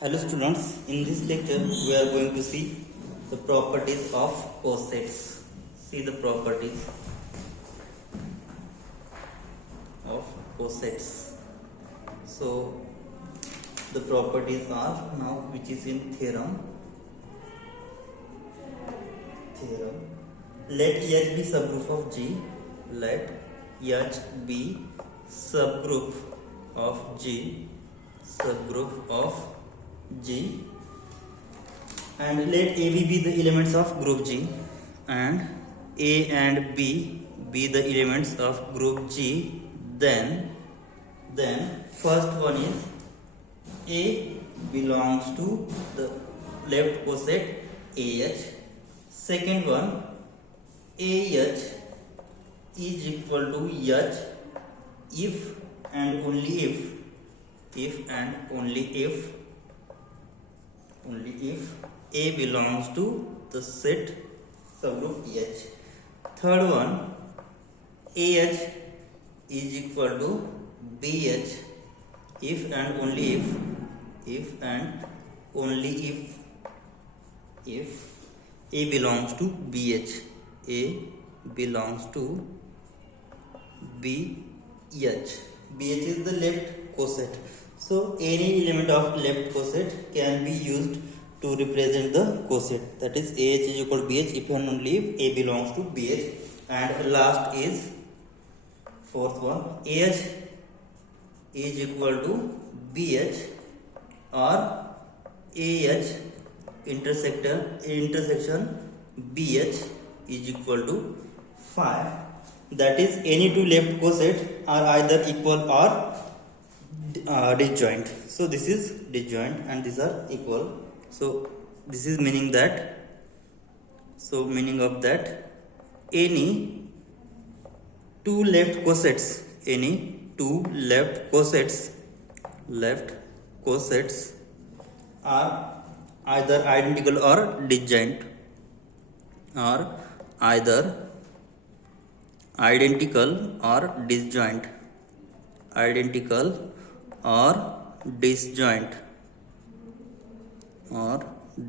Hello students, in this lecture we are going to see the properties of cosets. See the properties of cosets. So the properties are now which is in theorem. Let H be subgroup of G. Let H be subgroup of G. Subgroup of G, and let AB be the elements of group G and A and B be the elements of group G. Then first one is A belongs to the left coset AH. Second one, AH is equal to H if and only if A belongs to the set subgroup H. Third one, AH is equal to BH if and only if A belongs to BH. A belongs to BH. BH is the left coset. So any element of left coset can be used to represent the coset. That is AH is equal to BH if and only if A belongs to BH. And last is fourth one, AH is equal to BH or AH intersection BH is equal to 5. That is any two left coset are either equal or disjoint. So this is disjoint and these are equal. So this is meaning that, meaning of that, any two left cosets are either identical or disjoint,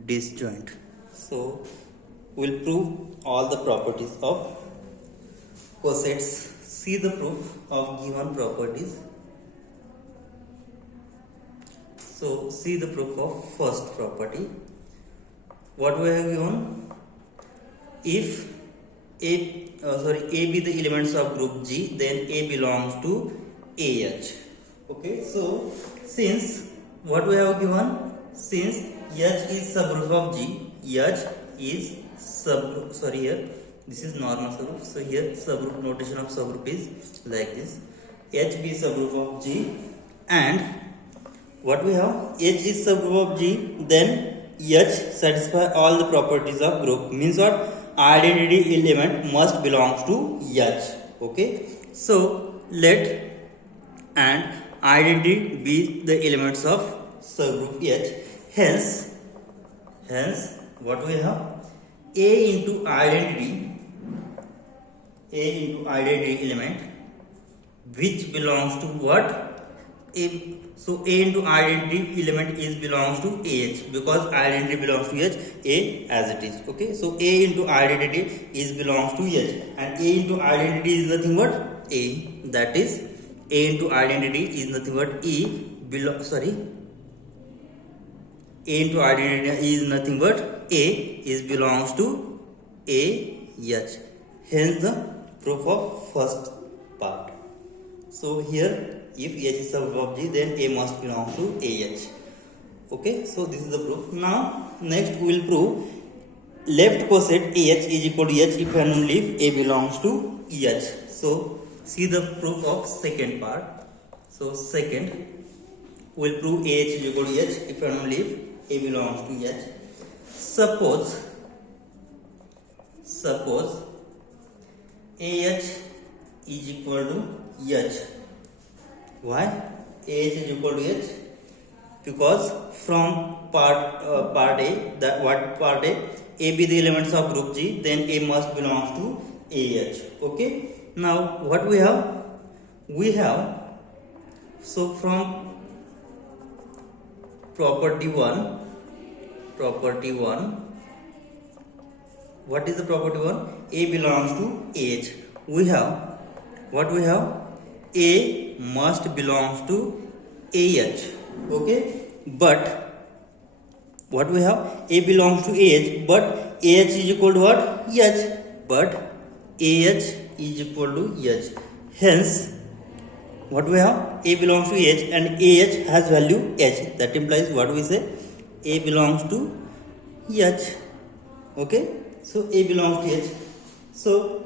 disjoint. So we'll prove all the properties of cosets. See the proof of given properties. So see the proof of first property. What we have given? If A be the elements of group G, then A belongs to AH. Okay, so since what we have given, since H is subgroup of G, H is subgroup, here this is normal subgroup, so here subgroup notation of subgroup is like this, H be subgroup of G, and what we have, H is subgroup of G, then H satisfy all the properties of group, means what, identity element must belongs to H. Okay, so let and identity be the elements of subgroup H. Hence what we have, A into identity element which belongs to what, so A into identity element is belongs to AH because identity belongs to H, A as it is. Okay, so A into identity is belongs to H, and A into identity is nothing but A. That is A into identity is nothing but A into identity is nothing but A is belongs to AH. Hence the proof of first part. So here, if H is subgroup of G, then A must belong to AH. Okay, so this is the proof. Now next we will prove left coset AH is equal to H if and only if A belongs to EH. So see the proof of second part. So second, we will prove AH is equal to H if and only if A belongs to H. Suppose AH is equal to H. Why AH is equal to H? Because from part A, that what part A be the elements of group G, then A must belongs to AH. Okay. Now what we have? We have, so from property 1. What is the property 1? A belongs to AH. We have what we have? A must belongs to AH. Okay, but what we have? A belongs to AH, but AH is equal to what? H. But AH is equal to H. Hence, what we have? A belongs to H and AH has value H. That implies what we say? A belongs to H. Okay, so A belongs to H. So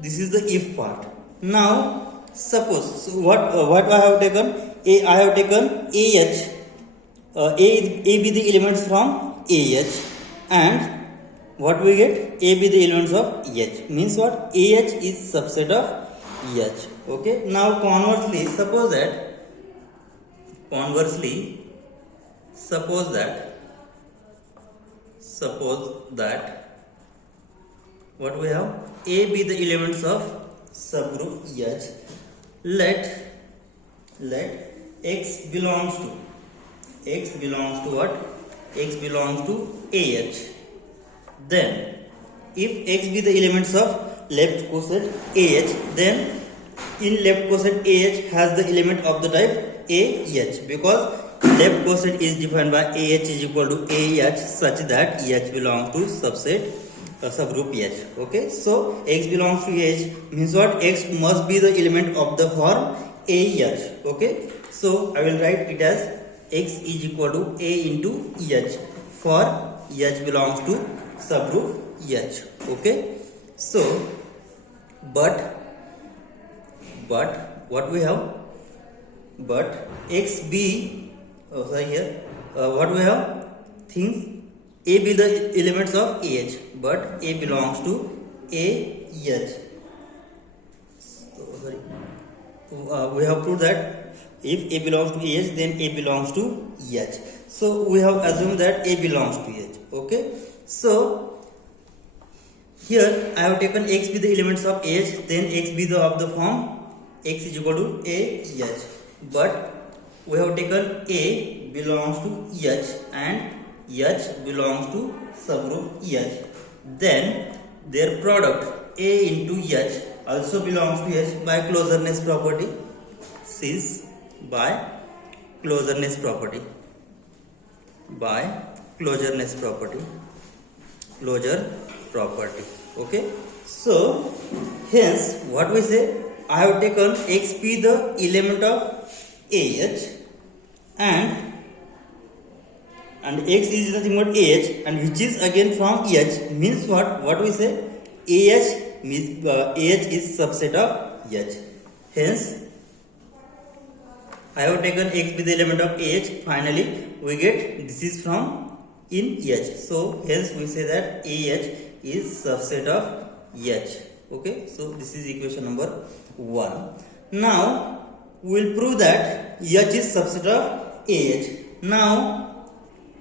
this is the if part. Now suppose, so what I have taken? I have taken AH. A be the elements from AH, and what we get? A be the elements of H. Means what? AH is subset of H. Okay. Now conversely, suppose that what we have? A be the elements of subgroup H. Let X belongs to what? X belongs to AH. Then if X be the elements of left coset AH, then in left coset AH has the element of the type AH, because left coset is defined by AH is equal to AH such that AH belongs to subgroup H. Okay, so X belongs to AH means what? X must be the element of the form AH. Okay, so I will write it as X is equal to A into H for H belongs to subgroup H. Okay, so but what we have? But X be what we have? Things A be the elements of AH, but A belongs to AH. We have proved that if A belongs to AH, then A belongs to H. So we have assumed that A belongs to H. Okay, so here I have taken X be the elements of AH, then X be the of the form X is equal to AH. But we have taken A belongs to H and H belongs to subgroup H. Then their product A into H also belongs to H by closeness property. Since by closeness property. Okay, so hence what we say? I have taken X be the element of AH and X is nothing but AH, and which is again from H. Means what we say? AH means AH is subset of H. Hence I have taken X be the element of AH. Finally we get this is from in H. So hence we say that AH is subset of H. Okay, so this is equation number 1. Now we will prove that H is subset of AH. Now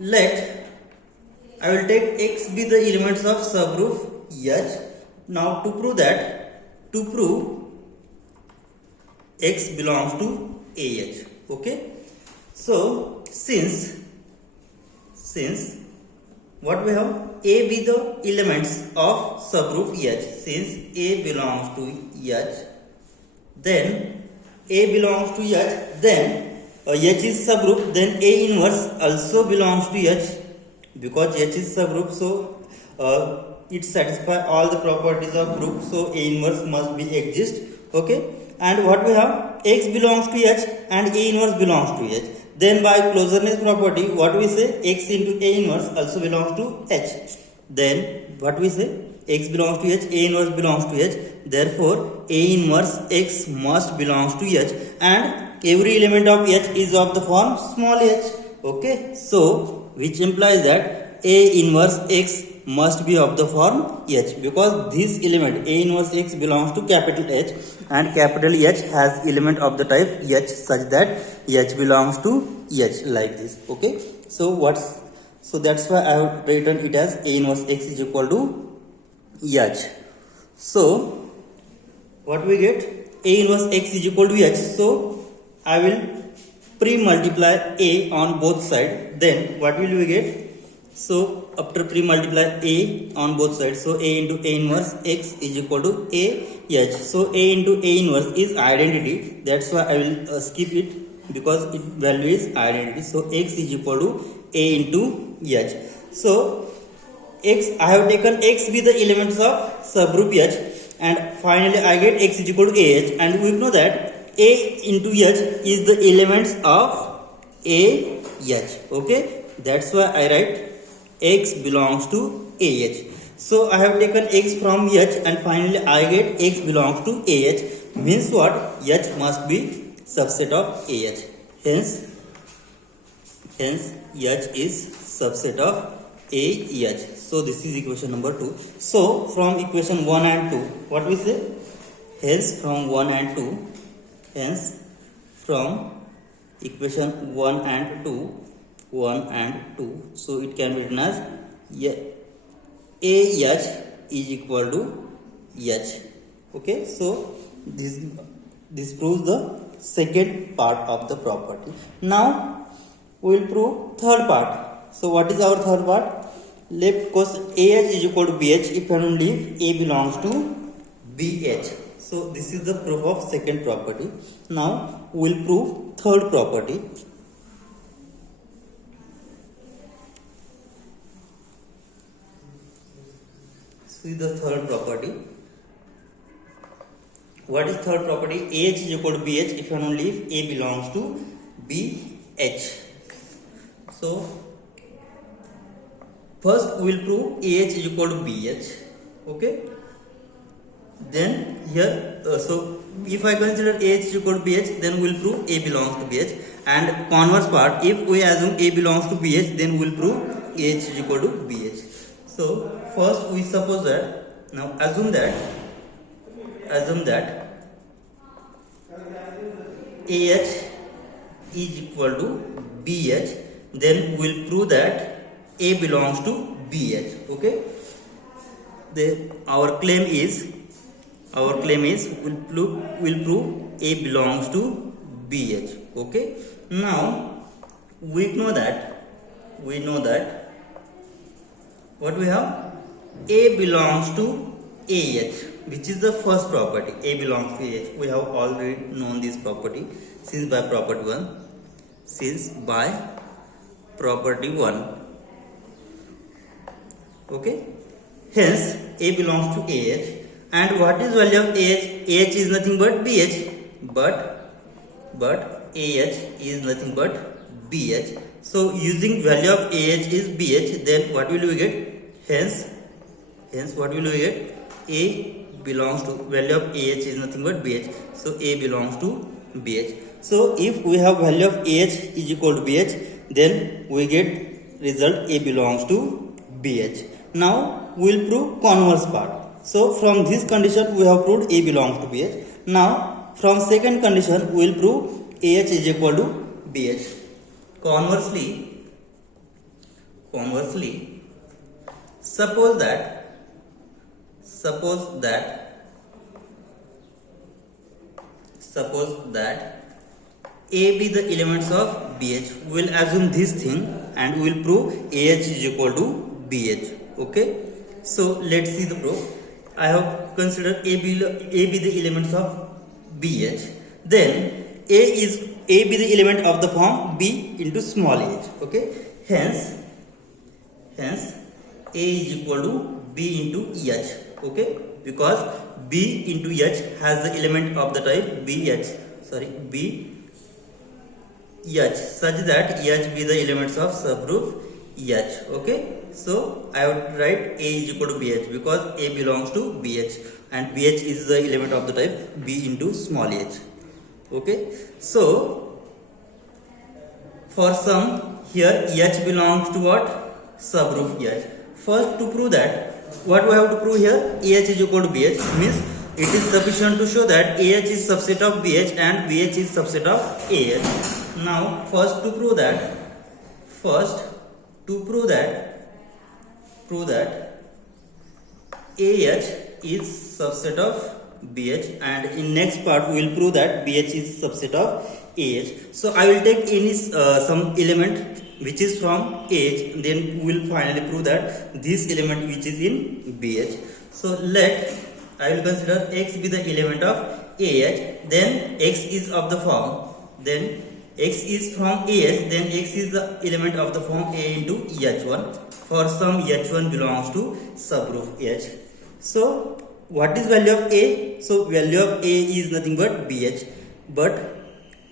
I will take X be the elements of subgroup H. Now to prove X belongs to AH. Okay, so since what we have? A be the elements of subgroup H. Since A belongs to H, then A belongs to H, then H is subgroup, then A inverse also belongs to H, because H is subgroup, so it satisfies all the properties of group, so A inverse must be exist. Okay, and what we have? X belongs to H and A inverse belongs to H. Then by closeness property, what we say? X into A inverse also belongs to H. Then what we say? X belongs to H, A inverse belongs to H. Therefore A inverse X must belongs to H, and every element of H is of the form small h. Okay, so which implies that A inverse X must be of the form H, because this element A inverse X belongs to capital H, and capital H has element of the type H such that H belongs to H, like this. Okay, so that's why I have written it as A inverse X is equal to H. So what we get? A inverse X is equal to H. So I will pre-multiply A on both sides, then what will we get? So after pre-multiply A on both sides, so A into A inverse X is equal to A H. So A into A inverse is identity. That's why I will skip it because its value is identity. So X is equal to A into H. So X, I have taken X with the elements of subgroup H, and finally I get X is equal to AH, and we know that A into H is the elements of AH. Okay, that's why I write X belongs to AH. So I have taken X from H, and finally I get X belongs to AH. Means what? H must be subset of AH. Hence H is subset of AH. So this is equation number 2. So from equation 1 and 2, what we say? Hence from 1 and 2, hence from equation 1 and 2, so it can be written as AH is equal to H. Okay, so this proves the second part of the property. Now we will prove third part. So what is our third part? Left cos AH is equal to BH if and only if A belongs to BH. So this is the proof of second property. Now we will prove third property. See the third property. What is third property? AH is equal to BH if and only if A belongs to BH. So first we will prove AH is equal to BH. Okay. Then here, so if I consider AH is equal to BH, then we will prove A belongs to BH. And converse part, if we assume A belongs to BH, then we will prove AH is equal to BH. So first we suppose that, now assume that AH is equal to BH, then we will prove that A belongs to BH. Okay. Our claim is will prove A belongs to BH. Okay. Now we know that what we have, A belongs to AH, which is the first property. A belongs to AH. We have already known this property since by property 1. Okay. Hence A belongs to AH. And what is value of AH? AH is nothing but BH. But AH is nothing but BH. So using value of AH is BH, then what will we get? Hence what will we get? A belongs to, value of AH is nothing but BH. So A belongs to BH. So if we have value of AH is equal to BH, then we get result A belongs to BH. Now we will prove converse part. So from this condition we have proved A belongs to BH. Now from second condition we will prove AH is equal to BH. Conversely, suppose that A be the elements of BH. We will assume this thing and we will prove AH is equal to BH. Okay. So let's see the proof. I have considered A be the elements of BH. Then A be the element of the form B into small h. Okay. Hence A is equal to B into H. Okay. Because B into H has the element of the type BH such that H be the elements of subgroup H. Okay. So I would write A is equal to BH because A belongs to BH and BH is the element of the type B into small h. Okay. So for sum, here H belongs to what? Subgroup H. First, to prove that, what we have to prove here? AH is equal to BH, means it is sufficient to show that AH is subset of BH and BH is subset of AH. Now first to prove that AH is subset of BH, and in next part we will prove that BH is subset of AH. So I will take any some element which is from AH, then we will finally prove that this element which is in BH. So let I will consider X be the element of AH, then X is of the form, then X is from AH, then X is the element of the form A into H1 for some H1 belongs to subgroup H. So what is value of A? So value of A is nothing but BH, but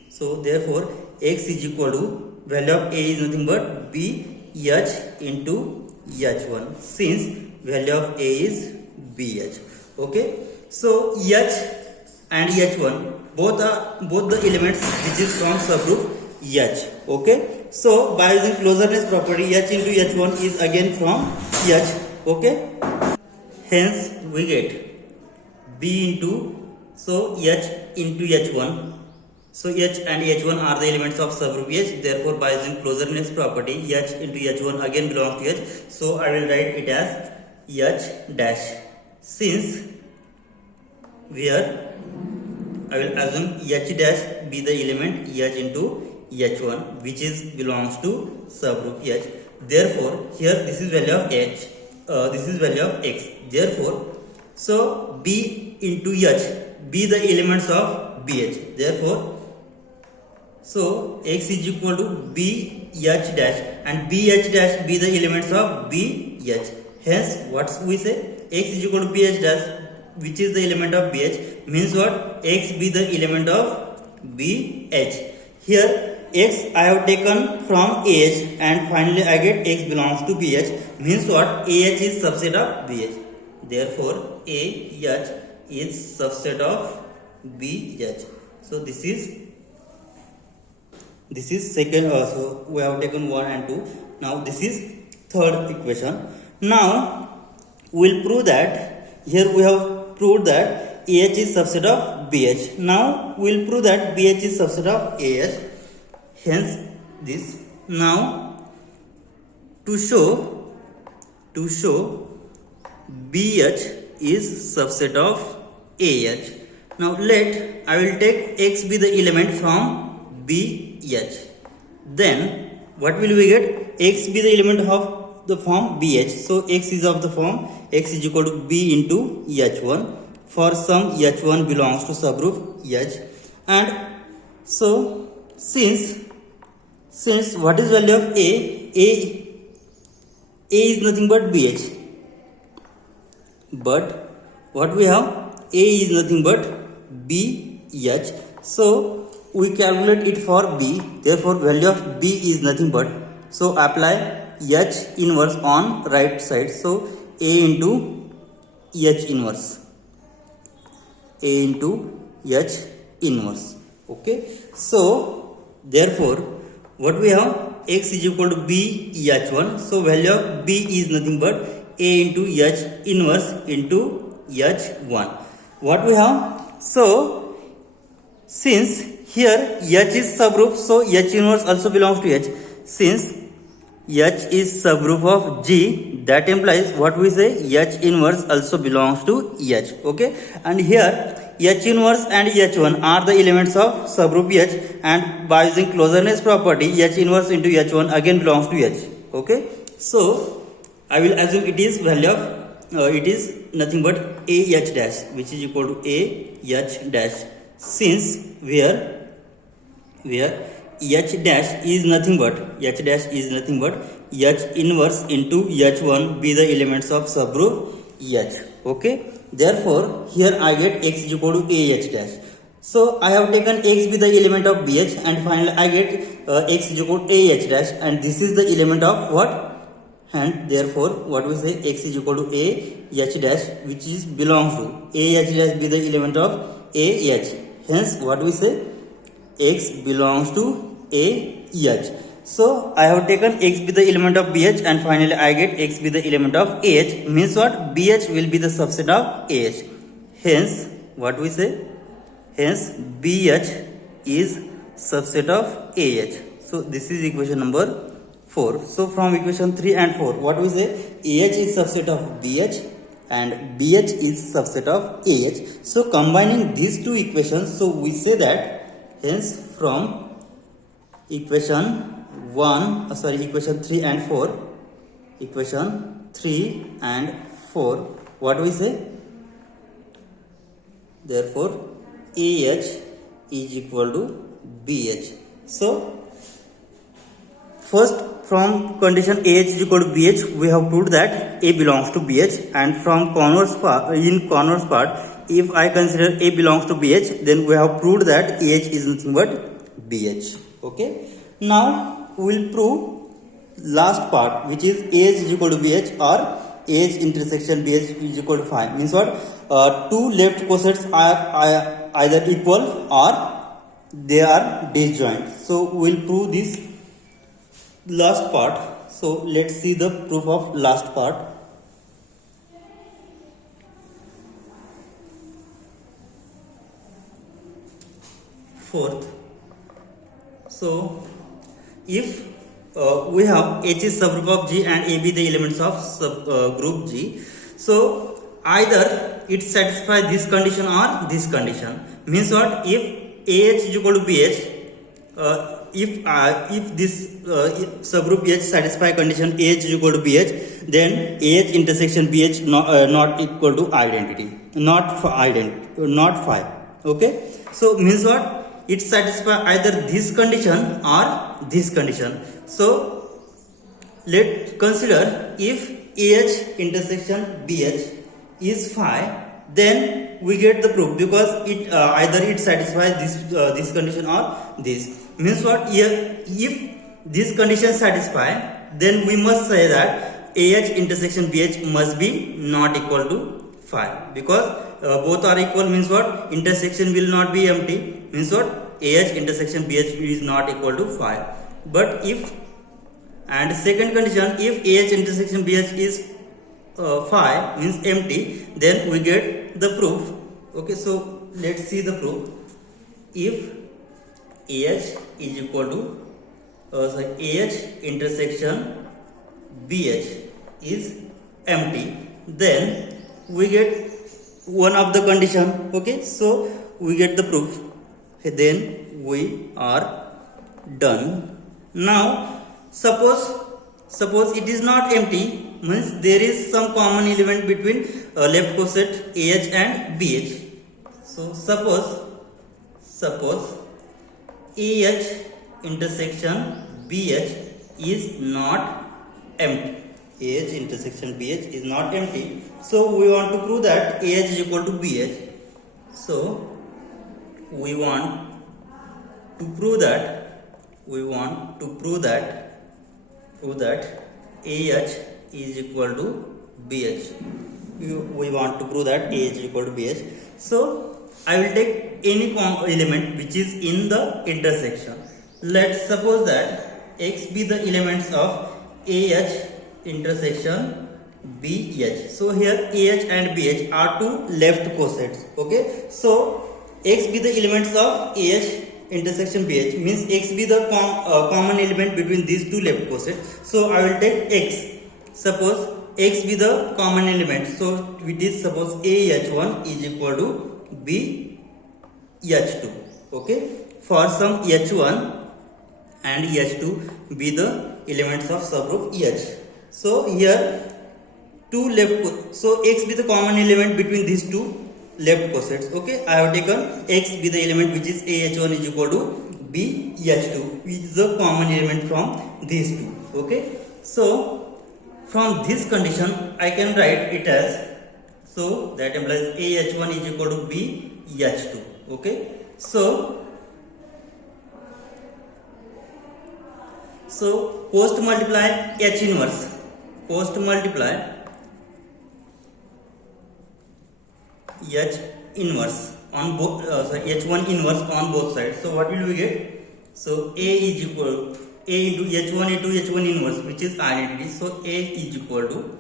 so therefore X is equal to value of A is nothing but BH into H1, since value of A is BH. Okay, so H and H1 both the elements which is from subgroup H. Okay, so by using closeness property, H into H1 is again from H. Okay, hence we get B into H into H1. So H and H1 are the elements of subgroup H. Therefore, by using closeness property, H into H1 again belongs to H. So I will write it as H dash. Since where I will assume H dash be the element H into H1 which is belongs to subgroup H. Therefore, here this is value of H. This is value of X. Therefore, so B into H be the elements of BH. Therefore, so X is equal to BH dash and BH dash be the elements of BH. Hence, what we say? X is equal to BH dash, which is the element of BH, means what? X be the element of BH. Here, X I have taken from AH and finally I get X belongs to BH, means what? AH is subset of BH. Therefore, AH is subset of BH. So this is second also. We have taken 1 and 2. Now this is third equation. Now we will prove that here we have proved that AH is subset of BH. Now we will prove that BH is subset of AH. Hence this. Now to show BH is subset of AH. Now I will take X be the element from BH. Then what will we get? X be the element of the form BH. So X is of the form X is equal to B into H1 for some H1 belongs to subgroup H. And so since what is value of A is nothing but BH. But what we have? A is nothing but BH. So we calculate it for B. Therefore, value of B is nothing but. So apply H inverse on right side. So A into H inverse. A into H inverse. Okay. So therefore, what we have? X is equal to B H1. So value of B is nothing but A into H inverse into H1. What we have? So since here H is subgroup, so H inverse also belongs to H. Since H is subgroup of G, that implies what we say, H inverse also belongs to H. Okay, and here H inverse and H1 are the elements of subgroup H, and by using closeness property, H inverse into H1 again belongs to H. Okay, so I will assume it is value of it is nothing but AH dash, which is equal to AH dash. Since where H dash is nothing but H inverse into H1 be the elements of subgroup H. Okay, therefore here I get X is equal to AH dash. So I have taken X be the element of BH and finally I get X is equal to AH dash, and this is the element of what? And therefore what we say, X is equal to AH dash, which is belongs to AH dash be the element of AH. Hence what we say, X belongs to AH. So I have taken X be the element of BH and finally I get X be the element of AH, means what? BH will be the subset of AH. Hence what we say, hence BH is subset of AH. So this is equation number 4. So from equation 3 and 4, what we say, AH is subset of BH and BH is subset of AH. So combining these two equations, so we say that hence from equation 3 and 4. Equation 3 and 4. What we say? Therefore, AH is equal to BH. So, first from condition AH is equal to BH, we have proved that A belongs to BH, and from converse part, if I consider A belongs to BH, then we have proved that AH is nothing but BH. Okay. Now we will prove last part, which is AH is equal to BH or AH intersection BH is equal to phi. Means what? Two left cosets are either equal or they are disjoint. So we will prove this last part. So let's see the proof of last part. Fourth. So if we have H is subgroup of G and AB the elements of group G, so either it satisfies this condition or this condition. Means what? If AH is equal to BH, if this subgroup H satisfy condition AH is equal to BH, then AH intersection BH not equal to identity, not phi. Okay. So means what? It satisfy either this condition or this condition. So let's consider if AH intersection BH is phi, then we get the proof, because it either it satisfies this condition or this. Means what? Here, if this condition satisfy, then we must say that AH intersection BH must be not equal to phi, because both are equal. Means what? Intersection will not be empty. Means what? AH intersection BH is not equal to phi. But if, and second condition, if AH intersection BH is phi, means empty, then we get the proof. Okay, so let's see the proof. If AH is equal to AH intersection BH is empty, then we get one of the condition. Okay, so we get the proof. Then we are done. Now suppose it is not empty, means there is some common element between left coset AH and BH. So suppose AH intersection BH is not empty. AH intersection BH is not empty. So we want to prove that AH is equal to BH. So we want to prove that AH is equal to BH. We want to prove that AH is equal to BH. So I will take any element which is in the intersection. Let's suppose that X be the elements of AH intersection BH. So here AH and BH are two left cosets. Okay. So X be the elements of AH intersection BH, means X be the common element between these two left cosets. So I will take X. Suppose X be the common element. So it is, suppose AH1 is equal to BH2. Okay. For some H1 and H2 be the elements of subgroup EH. So here two left. So X be the common element between these two left cosets. Okay, I have taken X be the element which is AH1 is equal to BH2, which is the common element from these two. Okay, so from this condition I can write it as, so that implies AH1 is equal to BH2. Okay, so post multiply H inverse, post multiply H inverse on both, H1 inverse on both sides. So what will we get? So A is equal to A into H1 into H1 inverse, which is identity. So A is equal to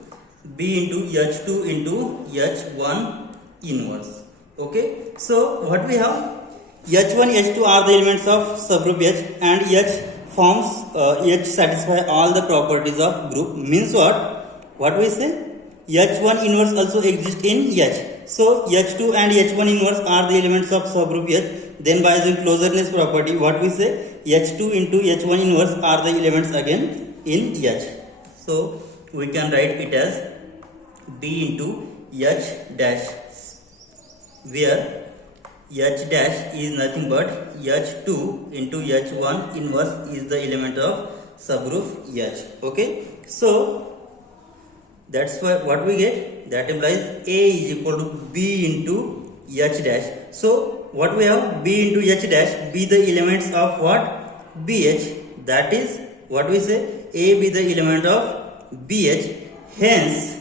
B into H2 into H1 inverse. Okay. So what we have? H1, H2 are the elements of subgroup H, and H forms H satisfy all the properties of group. Means what? What we say? H1 inverse also exists in H. So H2 and H1 inverse are the elements of subgroup H. Then by using closedness property, what we say, H2 into H1 inverse are the elements again in H. So we can write it as B into H dash, where H dash is nothing but H2 into H1 inverse is the element of subgroup H. Okay, so that's why what we get, that implies A is equal to B into H dash. So what we have, B into H dash be the elements of what, BH, that is what we say, A be the element of BH, hence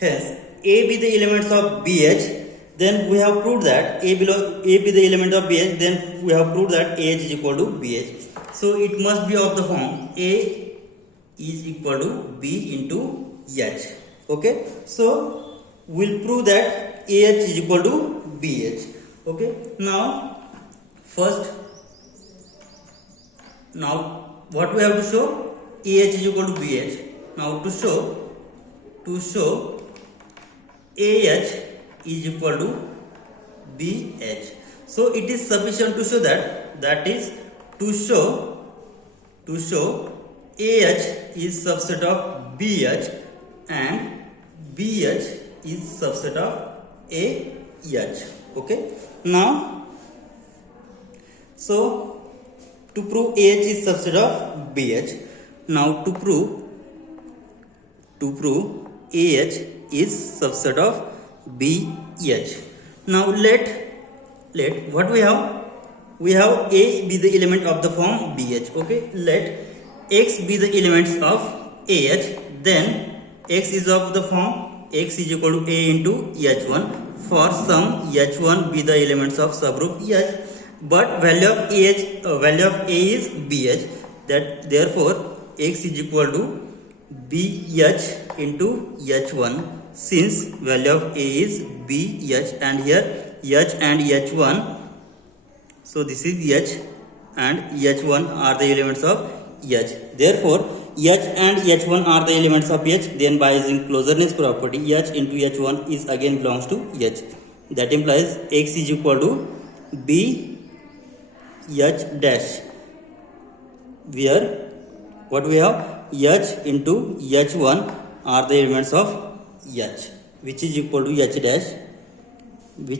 A be the elements of BH. Then we have proved that A be the element of BH, then we have proved that AH is equal to BH. So it must be of the form A is equal to B into H. Okay, so we'll prove that AH is equal to BH. Okay, now what we have to show, AH is equal to BH. Now to show AH is equal to BH. So it is sufficient to show that is to show AH is subset of BH and BH is subset of AH. Okay, now so to prove AH is subset of BH, now to prove AH is subset of BH. Now let what we have A be the element of the form BH. Okay, let X be the elements of AH, then X is of the form X is equal to A into H1 for some H1 be the elements of subgroup H, but value of A is BH, that therefore X is equal to BH into H1, since value of A is BH and here H and H1, so this is H and H1 are the elements of H. Therefore H and H1 are the elements of H. Then by using closedness property, H into H1 is again belongs to H. That implies X is equal to B H dash, where what we have, H into H1 are the elements of H, which is equal to H dash, be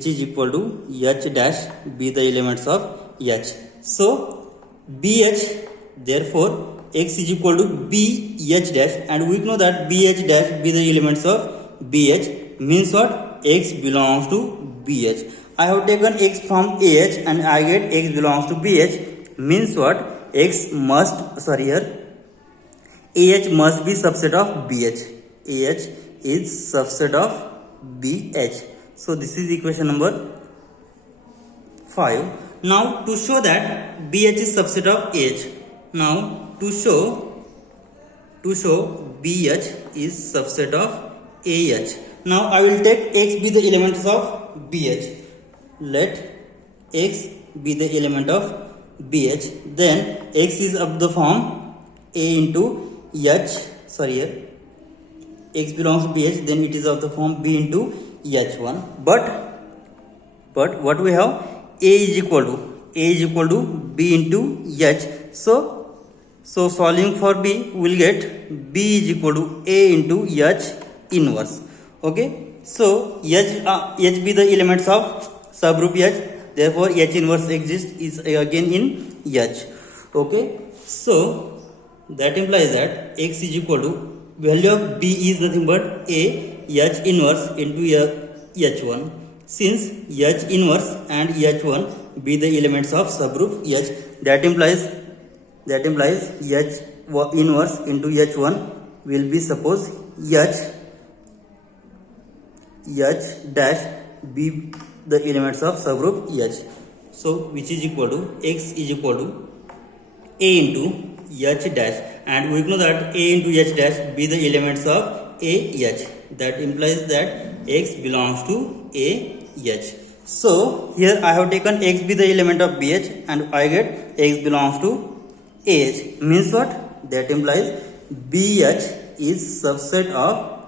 the elements of H. So BH, therefore X is equal to BH dash, and we know that BH dash be the elements of BH, means what, X belongs to BH. I have taken X from AH and I get X belongs to BH, means what, AH must be subset of BH. AH is subset of BH. So this is equation number 5. Now to show that BH is subset of AH. Now to show BH is subset of AH. Now I will take X be the elements of BH. Let X be the element of BH. Then X is of the form A into H. X belongs to BH. Then it is of the form B into H1. But what we have, A is equal to B into H. So solving for B, we will get B is equal to A into H inverse. Okay, so H be the elements of subgroup H, therefore H inverse exists is again in H. Okay, so that implies that X is equal to value of B is nothing but A H inverse into H1, since H inverse and H1 be the elements of subgroup H. That implies H inverse into H1 will be, suppose H dash be the elements of subgroup H. So which is equal to X is equal to A into H dash, and we know that A into H dash be the elements of AH. That implies that X belongs to AH. So here I have taken X be the element of BH and I get X belongs to AH. Means what? That implies BH is subset of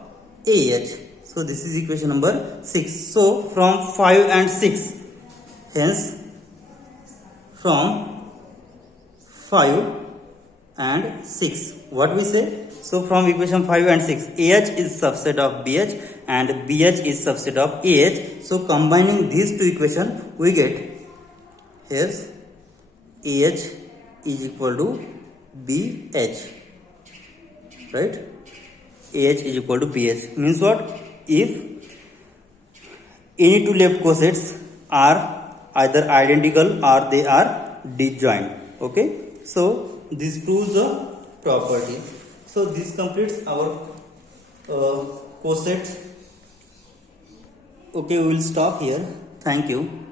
AH. So this is equation number 6. So from 5 and 6, hence from 5 and 6, what we say? So from equation 5 and 6, AH is subset of BH and BH is subset of AH. So combining these two equations, we get here's AH is equal to BH, right? AH is equal to BH means what? If any two left cosets are either identical or they are disjoint. Okay, so this proves the property. So this completes our cosets. Okay, we will stop here. Thank you.